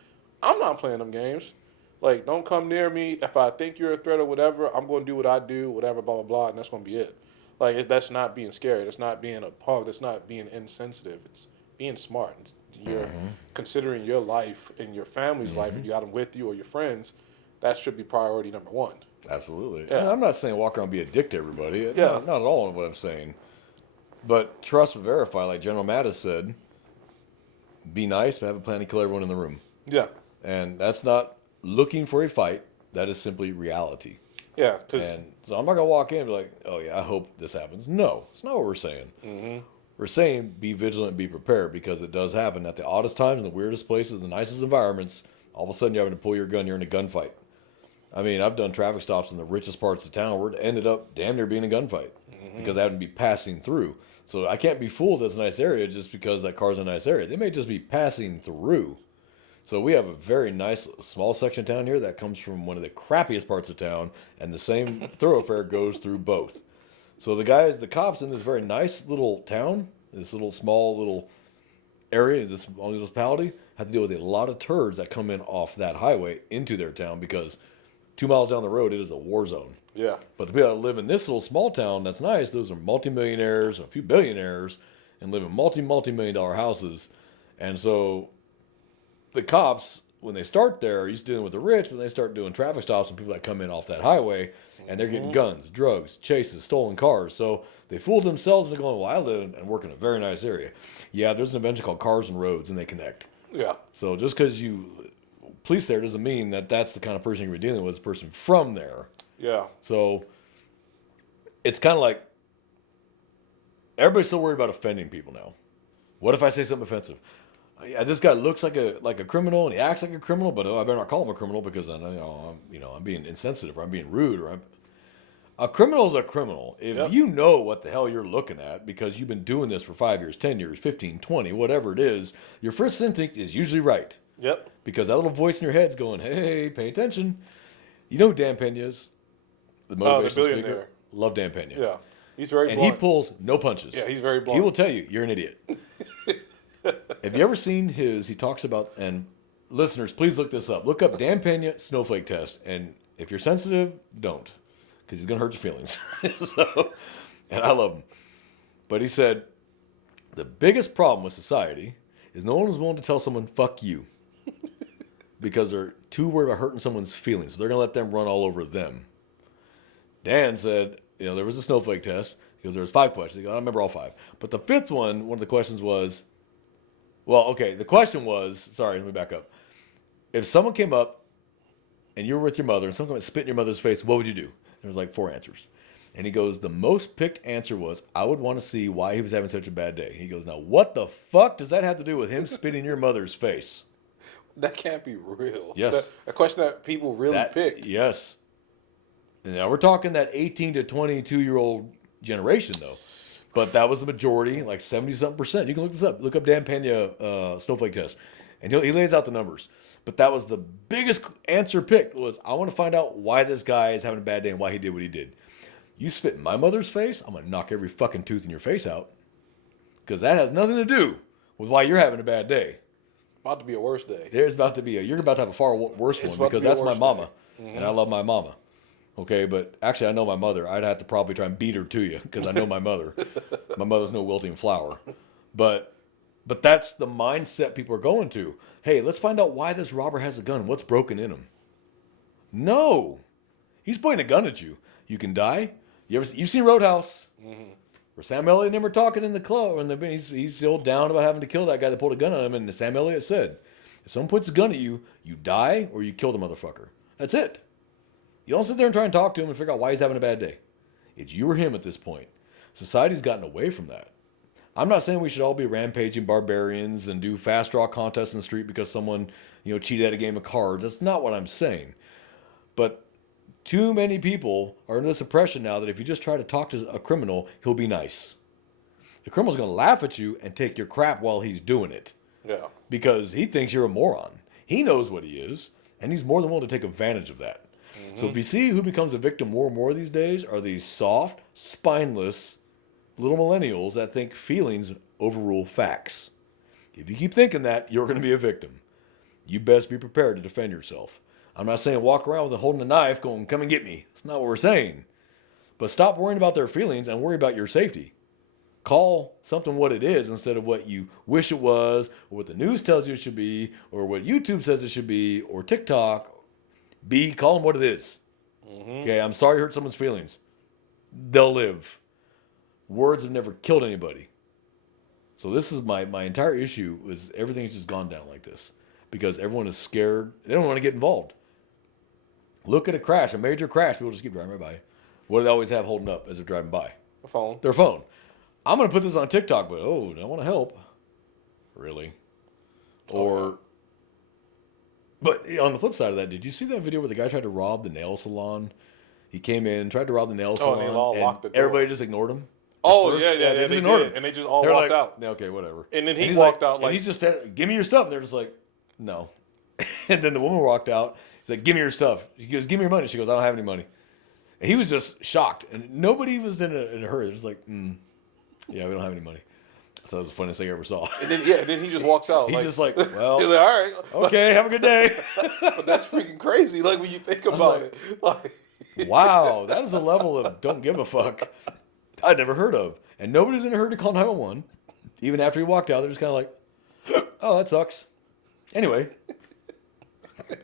I'm not playing them games. Like, don't come near me. If I think you're a threat or whatever, I'm going to do what I do, whatever, blah, blah, blah, and that's going to be it. Like, that's not being scary. That's not being a punk. That's not being insensitive. It's being smart. You're considering your life and your family's life, and you got them with you or your friends. That should be priority number one. Absolutely. Yeah. And I'm not saying walk around and be a dick to everybody. Yeah. Not at all what I'm saying. But trust but verify, like General Mattis said, be nice, but have a plan to kill everyone in the room. Yeah. And that's not looking for a fight. That is simply reality. Yeah. Cause, And so I'm not going to walk in and be like, oh, yeah, I hope this happens. No, it's not what we're saying. mm-hmm. We're saying be vigilant and be prepared, because it does happen at the oddest times, in the weirdest places, the nicest environments. All of a sudden, you're having to pull your gun. You're in a gunfight. I mean, I've done traffic stops in the richest parts of town where it ended up damn near being a gunfight because I happened to be passing through. So I can't be fooled that's a nice area just because that car's in a nice area. They may just be passing through. So we have a very nice small section of town here that comes from one of the crappiest parts of town, and the same thoroughfare goes through both. So the cops in this very nice little town, this little small little area, this municipality, have to deal with a lot of turds that come in off that highway into their town, because 2 miles down the road, it is a war zone. yeah. But the people that live in this little small town that's nice, those are multimillionaires, a few billionaires, and live in multi-million dollar houses. And so the cops, when they start there, are used to dealing with the rich, but they start doing traffic stops and people that come in off that highway, and they're getting guns, drugs, chases, stolen cars. So they fooled themselves into going, well, I live and work in a very nice area. Yeah, there's an invention called Cars and Roads, and they connect. Yeah. So just because you police there doesn't mean that that's the kind of person you're dealing with, is a person from there. Yeah. So it's kind of like everybody's so worried about offending people now. What if I say something offensive? Yeah, this guy looks like a criminal and he acts like a criminal, but I better not call him a criminal because I know I'm being insensitive, or I'm being rude, or a criminal is a criminal. If you know what the hell you're looking at because you've been doing this for 5 years, 10 years, 15, 20, whatever it is, your first instinct is usually right. Yep. Because that little voice in your head's going, hey, pay attention. You know who Dan Pena is? The motivational billionaire. speaker. Love Dan Pena. Yeah. He's very And blunt. he pulls no punches. Yeah, he's very blunt. He will tell you, you're an idiot. Have you ever seen he talks about, and listeners, please look this up. Look up Dan Pena snowflake test. And if you're sensitive, don't. Because he's going to hurt your feelings. And I love him. But he said, the biggest problem with society is no one is willing to tell someone, fuck you. Because they're too worried about hurting someone's feelings. So they're going to let them run all over them. Dan said, there was a snowflake test. He goes, there was 5 questions. He goes, I don't remember all 5. But the 5th one of the questions was, the question was, sorry, let me back up. If someone came up and you were with your mother and someone came and spit in your mother's face, what would you do? There was like 4 answers. And he goes, the most picked answer was, I would want to see why he was having such a bad day. He goes, now what the fuck does that have to do with him spitting in your mother's face? That can't be real. Yes. A question that people really pick. Yes. And now we're talking that 18 to 22-year-old generation, though. But that was the majority, like 70-something%. You can look this up. Look up Dan Pena snowflake test. And he lays out the numbers. But that was the biggest answer picked was, I want to find out why this guy is having a bad day and why he did what he did. You spit in my mother's face, I'm going to knock every fucking tooth in your face out. Because that has nothing to do with why you're having a bad day. About to be a worse day. You're about to have a far worse one because that's my mama. And I love my mama. Okay, but actually I know my mother. I'd have to probably try and beat her to you because I know my mother. My mother's no wilting flower. But that's the mindset people are going to. Hey, let's find out why this robber has a gun. What's broken in him? No. He's pointing a gun at you. You can die. You've seen Roadhouse. Where Sam Elliott and him are talking in the club, and he's still down about having to kill that guy that pulled a gun on him. And Sam Elliott said, if someone puts a gun at you, you die or you kill the motherfucker. That's it. You don't sit there and try and talk to him and figure out why he's having a bad day. It's you or him at this point. Society's gotten away from that. I'm not saying we should all be rampaging barbarians and do fast draw contests in the street because someone, cheated at a game of cards. That's not what I'm saying. But too many people are under this impression now that if you just try to talk to a criminal, he'll be nice. The criminal's going to laugh at you and take your crap while he's doing it. Yeah. Because he thinks you're a moron. He knows what he is, and he's more than willing to take advantage of that. So if you see who becomes a victim more and more these days are these soft, spineless little millennials that think feelings overrule facts. If you keep thinking that, you're going to be a victim. You best be prepared to defend yourself. I'm not saying walk around with holding a knife going, come and get me. That's not what we're saying. But stop worrying about their feelings and worry about your safety. Call something what it is instead of what you wish it was, or what the news tells you it should be, or what YouTube says it should be, or TikTok. Call them what it is. Okay, I'm sorry you hurt someone's feelings. They'll live. Words have never killed anybody. So this is my entire issue is everything's just gone down like this. Because everyone is scared. They don't want to get involved. Look at a crash, a major crash. People just keep driving right by. What do they always have holding up as they're driving by? A phone. Their phone. I'm going to put this on TikTok, but I want to help. Really? But on the flip side of that, did you see that video where the guy tried to rob the nail salon? He came in, tried to rob the nail salon, and they all locked the door. Everybody just ignored him. Oh, first. yeah, They just they ignored did. him. And they just all They're walked like, out. Okay, whatever. And then he he's walked out like... And he's just standing, give me your stuff. And they're just like, no. And then the woman walked out. He's like, give me your stuff. He goes, give me your money. She goes, I don't have any money. And he was just shocked. And nobody was in a hurry. They're just like, yeah, we don't have any money. I thought it was the funniest thing I ever saw. And then he just walks out. He's just like, well, he's like, all right. Okay, have a good day. But that's freaking crazy. Like, when you think about it. Like, wow, that is a level of don't give a fuck I'd never heard of. And nobody's in a hurry to call 911. Even after he walked out, they're just kind of like, oh, that sucks. Anyway,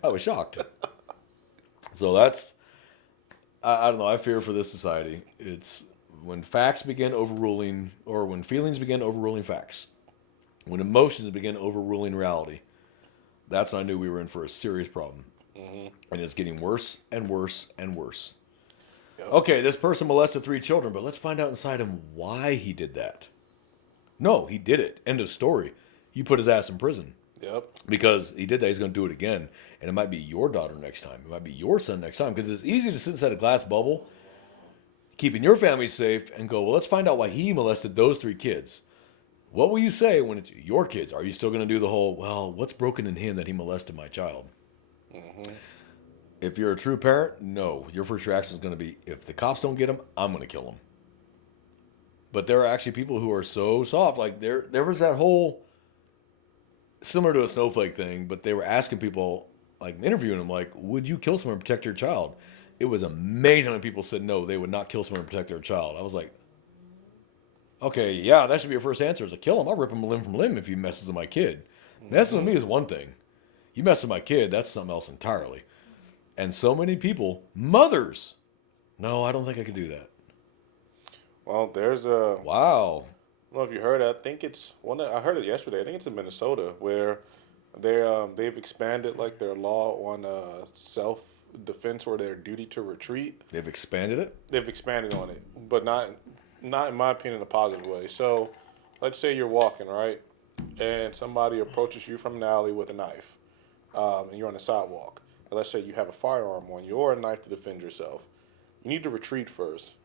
I was shocked. So that's, I don't know, I fear for this society. It's when facts begin overruling, or when feelings begin overruling facts, when emotions begin overruling reality, that's when I knew we were in for a serious problem. And it's getting worse and worse and worse. Yep. Okay, this person molested 3 children, but let's find out inside him why he did that. No, he did it. End of story. You put his ass in prison. Yep. Because he did that, he's going to do it again. And it might be your daughter next time. It might be your son next time. Because it's easy to sit inside a glass bubble, keeping your family safe, and go, well, let's find out why he molested those 3 kids. What will you say when it's your kids? Are you still going to do the whole, well, what's broken in him that he molested my child? If you're a true parent, no. Your first reaction is going to be, if the cops don't get him, I'm going to kill him. But there are actually people who are so soft. Like there was that whole, similar to a snowflake thing, but they were asking people, like interviewing them, like, would you kill someone to protect your child? It was amazing when people said no, they would not kill someone to protect their child. I was like, okay, yeah, that should be your first answer. Is to kill him. I'll rip him limb from limb if he messes with my kid. Messing with me is one thing. You mess with my kid, that's something else entirely. And so many people, mothers, no, I don't think I could do that. Well, there's a... Wow. I don't know if you heard it. I think it's one. I heard it yesterday. I think it's in Minnesota where they've expanded like their law on self-defense or their duty to retreat. They've expanded it? They've expanded on it, but not in my opinion in a positive way. So let's say you're walking, right? And somebody approaches you from an alley with a knife, and you're on the sidewalk. And let's say you have a firearm on you or a knife to defend yourself. You need to retreat first.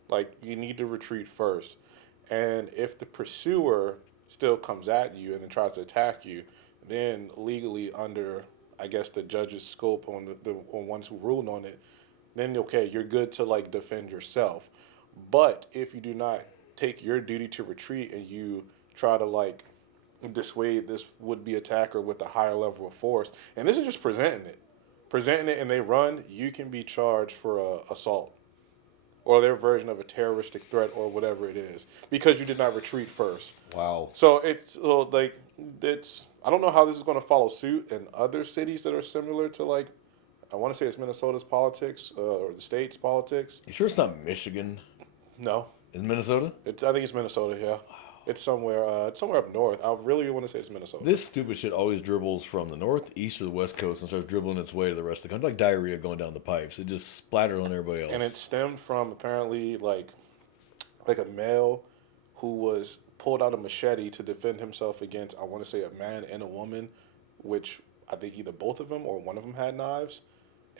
And if the pursuer still comes at you and then tries to attack you, then legally under, I guess, the judge's scope on the on ones who ruled on it, then okay, you're good to like defend yourself. But if you do not take your duty to retreat and you try to like dissuade this would be attacker with a higher level of force, and this is just presenting it, and they run, you can be charged for assault or their version of a terroristic threat or whatever it is because you did not retreat first. Wow. So it's so like it's I don't know how this is going to follow suit in other cities that are similar to like I want to say it's Minnesota's politics or the state's politics. You sure it's not Michigan? No, Is it Minnesota? I think it's Minnesota. Yeah, it's somewhere up north. I really want to say it's Minnesota. This stupid shit always dribbles from the north, east, or the west coast and starts dribbling its way to the rest of the country. Like diarrhea going down the pipes. It just splattered on everybody else. And it stemmed from apparently like a male who was pulled out a machete to defend himself against I want to say a man and a woman, which I think either both of them or one of them had knives,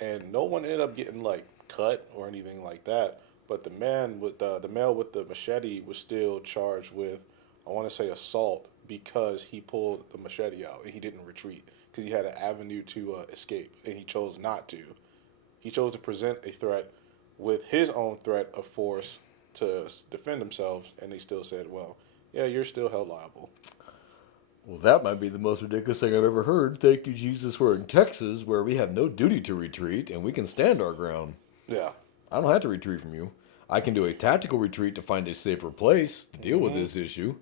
and no one ended up getting like cut or anything like that. But the man with the male with the machete was still charged with I want to say assault because he pulled the machete out and he didn't retreat because he had an avenue to escape and he chose not to. He chose to present a threat with his own threat of force to defend themselves, and they still said, well, yeah, you're still held liable. Well, that might be the most ridiculous thing I've ever heard. Thank you, Jesus. We're in Texas where we have no duty to retreat and we can stand our ground. Yeah. I don't have to retreat from you. I can do a tactical retreat to find a safer place to deal with this issue.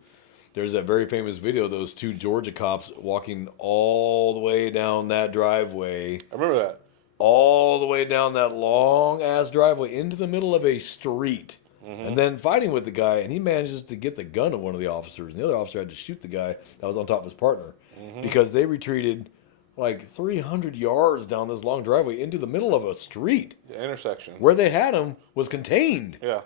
There's that very famous video of those two Georgia cops walking all the way down that driveway. I remember that. All the way down that long ass driveway into the middle of a street. And then fighting with the guy, and he manages to get the gun of one of the officers. And the other officer had to shoot the guy that was on top of his partner because they retreated like 300 yards down this long driveway into the middle of a street. The intersection. Where they had him was contained. Yeah.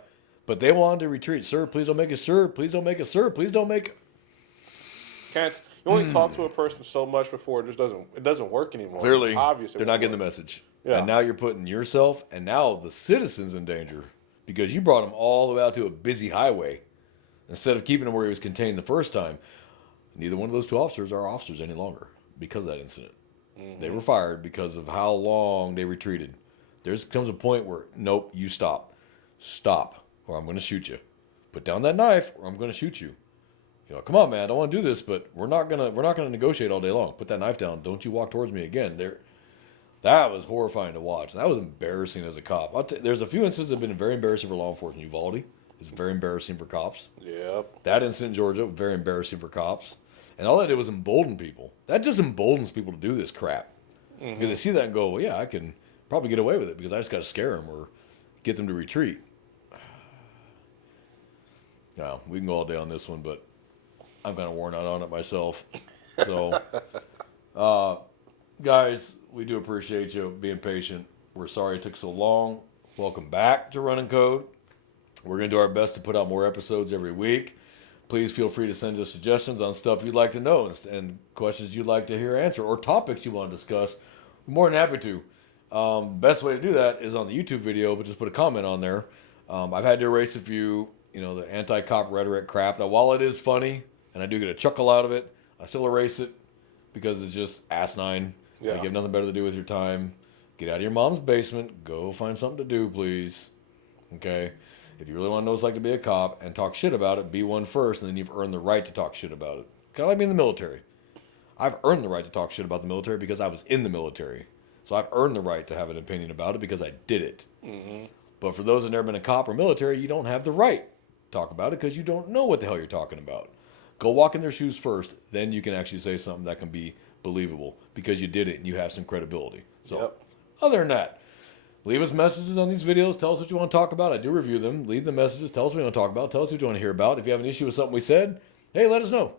But they wanted to retreat. Sir, please don't make it, sir. Please don't make it, sir. Please don't make it. Can't you only talk to a person so much before it just doesn't work anymore. Clearly, It's obvious they're not getting the message. Yeah. And now you're putting yourself and now the citizens in danger because you brought him all the way out to a busy highway instead of keeping him where he was contained the first time. Neither one of those two officers are officers any longer because of that incident. They were fired because of how long they retreated. There comes a point where, nope, you stop. Stop, or I'm going to shoot you. Put down that knife, or I'm going to shoot you. You know, come on, man, I don't want to do this, but we're not gonna negotiate all day long. Put that knife down. Don't you walk towards me again. That was horrifying to watch. That was embarrassing as a cop. There's a few instances that have been very embarrassing for law enforcement. Uvalde is very embarrassing for cops. Yep. That incident in Georgia, very embarrassing for cops. And all that did was embolden people. That just emboldens people to do this crap. Because they see that and go, well, yeah, I can probably get away with it because I just got to scare them or get them to retreat. Now, we can go all day on this one, but I'm kind of worn out on it myself. So, guys, we do appreciate you being patient. We're sorry it took so long. Welcome back to Running Code. We're going to do our best to put out more episodes every week. Please feel free to send us suggestions on stuff you'd like to know and questions you'd like to hear answer or topics you want to discuss. We're more than happy to. Best way to do that is on the YouTube video, but just put a comment on there. I've had to erase a few, the anti-cop rhetoric crap. That while it is funny and I do get a chuckle out of it, I still erase it because it's just asinine. Yeah. You have nothing better to do with your time. Get out of your mom's basement. Go find something to do, please. Okay? If you really want to know what it's like to be a cop and talk shit about it, be one first, and then you've earned the right to talk shit about it. Kind of like me in the military. I've earned the right to talk shit about the military because I was in the military. So I've earned the right to have an opinion about it because I did it. But for those that have never been a cop or military, you don't have the right to talk about it because you don't know what the hell you're talking about. Go walk in their shoes first, then you can actually say something that can be believable because you did it and you have some credibility. So, Other than that, leave us messages on these videos. Tell us what you want to talk about. I do review them. Leave the messages. Tell us what you want to talk about. Tell us what you want to hear about. If you have an issue with something we said, hey, let us know.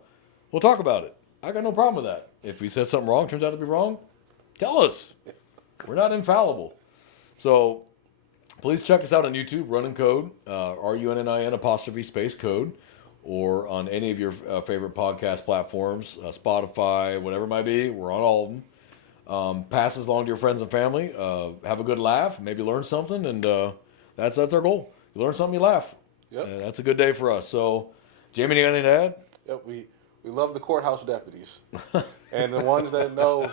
We'll talk about it. I got no problem with that. If we said something wrong, turns out to be wrong, tell us. We're not infallible. So please check us out on YouTube, Running Code, RUNNIN 'code, or on any of your favorite podcast platforms, Spotify, whatever it might be. We're on all of them. Pass this along to your friends and family. Have a good laugh. Maybe learn something, and that's our goal. You learn something, you laugh. Yep. That's a good day for us. So, Jamie, anything to add? Yep. We We love the courthouse deputies. And the ones that know,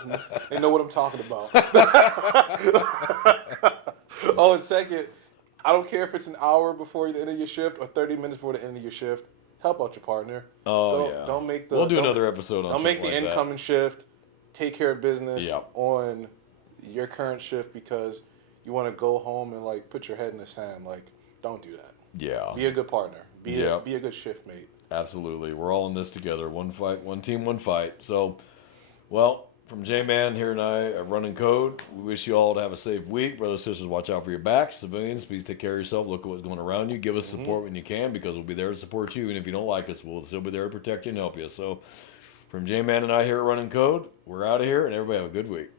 they know what I'm talking about. Oh, and second, I don't care if it's an hour before the end of your shift or 30 minutes before the end of your shift. Help out your partner. Don't make the. We'll do another episode on. Don't make the like incoming shift. Take care of business Yep. on your current shift because you want to go home and like put your head in the sand. Like, don't do that. Yeah. Be a good partner. Be Yep. a good shift mate. Absolutely. We're all in this together. One fight, one team, one fight. So, well, from J-Man here and I at Running Code, we wish you all to have a safe week. Brothers and sisters, watch out for your backs. Civilians, please take care of yourself. Look at what's going around you. Give us support when you can because we'll be there to support you. And if you don't like us, we'll still be there to protect you and help you. So, from J-Man and I here at Running Code, we're out of here and everybody have a good week.